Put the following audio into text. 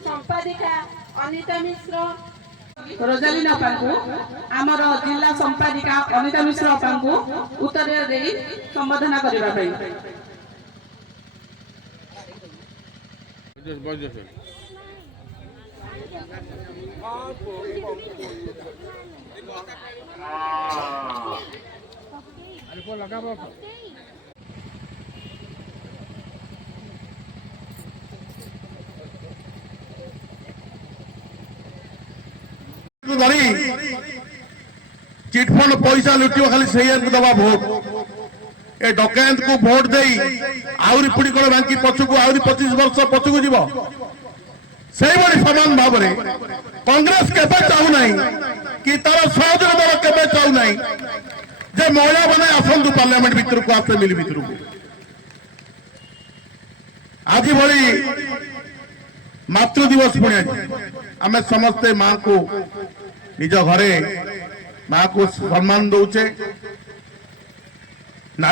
संपादिका अनिता मिश्र Rosaline अपा को आमर जिला संपादिका अनिता मिश्र अपा को उत्तर दे संबोधन करने चिटफंड पैसा लुटिव खाली से दबा भोट ए डकैत को भोट दे आहरी पुणी कौन बांकी पछकू आहरी 25 वर्ष पछकू जीव से समान भाव में कांग्रेस केबे चाहूना कि तार सहयोग दल केबे चाहूना जे महिला मैंने आसतु पार्लियामेंट भितर को आसेम्बली भितर को आज भली मातृ दिवस पुणी आम समस्ते माँ को निज घरे माँ को सम्मान दौचे